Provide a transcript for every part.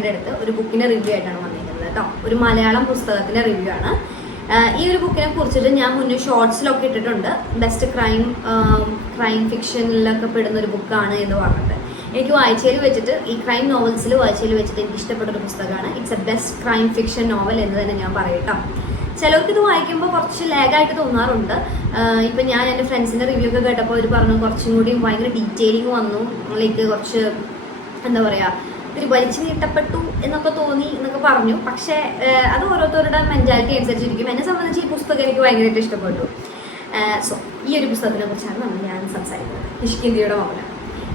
ഫ്രണ്ടിൻ്റെ അടുത്ത് ഒരു ബുക്കിൻ്റെ റിവ്യൂ ആയിട്ടാണ് വന്നിരിക്കുന്നത് കേട്ടോ. ഒരു മലയാളം പുസ്തകത്തിൻ്റെ റിവ്യൂ ആണ്. ഈ ഒരു ബുക്കിനെ കുറിച്ചിട്ട് ഞാൻ മുന്നേ ഷോർട്സിലൊക്കെ ഇട്ടിട്ടുണ്ട്. ബെസ്റ്റ് ക്രൈം ഫിക്ഷനിലൊക്കെ പെടുന്ന ഒരു ബുക്കാണ് എന്ന് പറഞ്ഞിട്ട്. എനിക്ക് വായിച്ചതിൽ വെച്ചിട്ട് ഈ ക്രൈം നോവൽസിൽ വായിച്ചതിൽ വെച്ചിട്ട് എനിക്ക് ഇഷ്ടപ്പെട്ട ഒരു പുസ്തകമാണ്. It's A best crime fiction novel എന്ന് തന്നെ ഞാൻ പറയട്ടോ. ചിലർക്ക് ഇത് വായിക്കുമ്പോൾ കുറച്ച് ലാഗായിട്ട് തോന്നാറുണ്ട്. ഇപ്പം ഞാൻ എൻ്റെ ഫ്രണ്ട്സിൻ്റെ റിവ്യൂ ഒക്കെ കേട്ടപ്പോൾ അവർ പറഞ്ഞു കുറച്ചും കൂടി ഭയങ്കര ഡീറ്റെയിലിംഗ് വന്നു, ലൈക്ക് കുറച്ച് എന്താ പറയുക ഒരു വലിച്ചു നീട്ടപ്പെട്ടു എന്നൊക്കെ തോന്നി എന്നൊക്കെ പറഞ്ഞു. പക്ഷേ അത് ഓരോരുത്തരുടെ മെൻറ്റാലിറ്റി അനുസരിച്ചിരിക്കും. എന്നെ സംബന്ധിച്ച് ഈ പുസ്തകം എനിക്ക് ഭയങ്കരമായിട്ട് ഇഷ്ടപ്പെട്ടു. സോ ഈ ഒരു പുസ്തകത്തിനെ കുറിച്ചാണ് ഞാൻ സംസാരിക്കുന്നത്. കിഷ്കിന്ധിയുടെ മൗനം.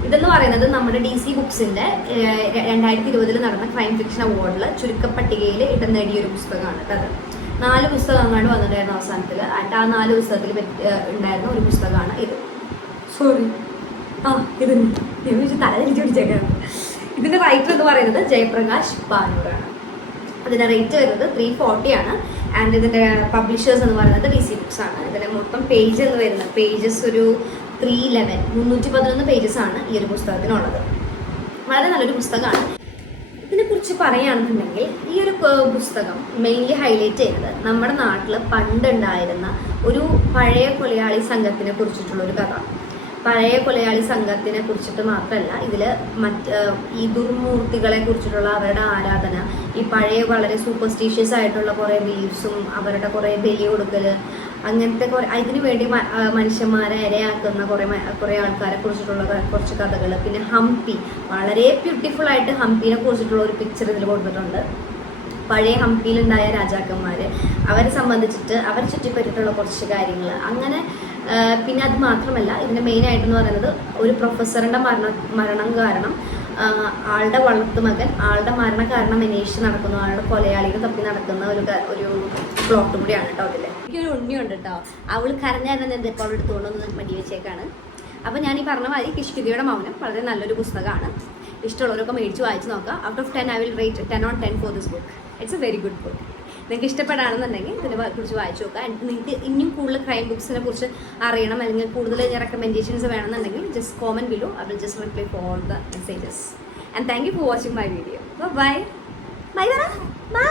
ഇതെന്ന് പറയുന്നത് നമ്മുടെ DC ബുക്സിൻ്റെ 2020 നടന്ന ക്രൈം ഫിക്ഷൻ അവാർഡിൽ ചുരുക്കപ്പട്ടികയിൽ ഇടം നേടിയ ഒരു പുസ്തകമാണ്. അത് 4 പുസ്തകം അങ്ങാണ്ട് വന്നിട്ടുണ്ടായിരുന്നു അവസാനത്തിൽ. ആ 4 പുസ്തകത്തിൽ ഉണ്ടായിരുന്ന ഒരു പുസ്തകമാണ് ഇത്. സോറി ഇത് തല തിരിച്ചു പിടിച്ചേക്കാണ്. ഇതിൻ്റെ റൈറ്റർ എന്ന് പറയുന്നത് ജയപ്രകാശ് ബാനൂറാണ്. അതിൻ്റെ റേറ്റ് വരുന്നത് 340 ആണ്. ആൻഡ് ഇതിൻ്റെ പബ്ലിഷേഴ്സ് എന്ന് പറയുന്നത് DC ബുക്സ് ആണ്. ഇതിൻ്റെ മൊത്തം പേജ് എന്ന് വരുന്നത് പേജസ് ഒരു 311 പേജസ് ആണ് ഈ ഒരു പുസ്തകത്തിനുള്ളത്. വളരെ നല്ലൊരു പുസ്തകമാണ്. ഇതിനെക്കുറിച്ച് പറയുകയാണെന്നുണ്ടെങ്കിൽ ഈ ഒരു പുസ്തകം മെയിൻലി ഹൈലൈറ്റ് ചെയ്യുന്നത് നമ്മുടെ നാട്ടിൽ പണ്ടുണ്ടായിരുന്ന ഒരു പഴയ കൊലയാളി സംഘത്തിനെ കുറിച്ചിട്ടുള്ള ഒരു കഥ. പഴയ കൊലയാളി സംഘത്തിനെ കുറിച്ചിട്ട് മാത്രമല്ല, ഇതിൽ ഈ ദുർമൂർത്തികളെ കുറിച്ചിട്ടുള്ള അവരുടെ ആരാധന, ഈ പഴയ വളരെ സൂപ്പർസ്റ്റീഷ്യസ് ആയിട്ടുള്ള കുറേ ബിലീഫ്സും അവരുടെ കുറേ ബലി കൊടുക്കൽ, അങ്ങനത്തെ കുറേ ഇതിനു വേണ്ടി മനുഷ്യന്മാരെ ഇരയാക്കുന്ന കുറേ ആൾക്കാരെ കുറിച്ചിട്ടുള്ള കുറച്ച് കഥകൾ. പിന്നെ ഹംപി, വളരെ ബ്യൂട്ടിഫുൾ ആയിട്ട് ഹംപിനെ കുറിച്ചിട്ടുള്ള ഒരു പിക്ചർ ഇതിൽ കൊടുത്തിട്ടുണ്ട്. പഴയ ഹംപിയിലുണ്ടായ രാജാക്കന്മാർ, അവരെ സംബന്ധിച്ചിട്ട് അവർ ചുറ്റിപ്പറ്റിയിട്ടുള്ള കുറച്ച് കാര്യങ്ങൾ അങ്ങനെ. പിന്നെ അത് മാത്രമല്ല, ഇതിൻ്റെ മെയിനായിട്ടെന്ന് പറയുന്നത് ഒരു പ്രൊഫസറിൻ്റെ മരണം കാരണം ആളുടെ വളർത്തുമകൻ ആളുടെ മരണകാരണം അന്വേഷിച്ച് നടക്കുന്നു, ആളുടെ കൊലയാളികൾ തപ്പി നടക്കുന്ന ഒരു പ്ലോട്ട് കൂടിയാണ് കേട്ടോ. അതിൽ എനിക്കൊരു ഉണ്ണിയുണ്ട് കേട്ടോ. അവൾ കരഞ്ഞായിരുന്നു എന്തിപ്പോൾ അവളുടെ തോന്നുന്നത് മടി വെച്ചേക്കാണ്. അപ്പോൾ ഞാൻ ഈ പറഞ്ഞ മാതിരി കിഷ്കിന്ധിയുടെ മൗനം വളരെ നല്ലൊരു പുസ്തകമാണ്. ഇഷ്ടമുള്ളവരൊക്കെ മേടിച്ച് വായിച്ച് നോക്കാം. Out of 10 I will rate 10 on 10 for this book. It's A very good book. നിങ്ങൾക്ക് ഇഷ്ടപ്പെടാണെന്നുണ്ടെങ്കിൽ ഇതിനെ കുറിച്ച് വായിച്ചു നോക്കുക. നിങ്ങൾക്ക് ഇനിയും കൂടുതൽ ക്രൈം ബുക്സിനെ കുറിച്ച് അറിയണം, അല്ലെങ്കിൽ കൂടുതൽ റെക്കമെൻഡേഷൻസ് വേണമെന്നുണ്ടെങ്കിൽ just comment below. I will just reply for all the messages. And thank you for watching my video. Bye bye.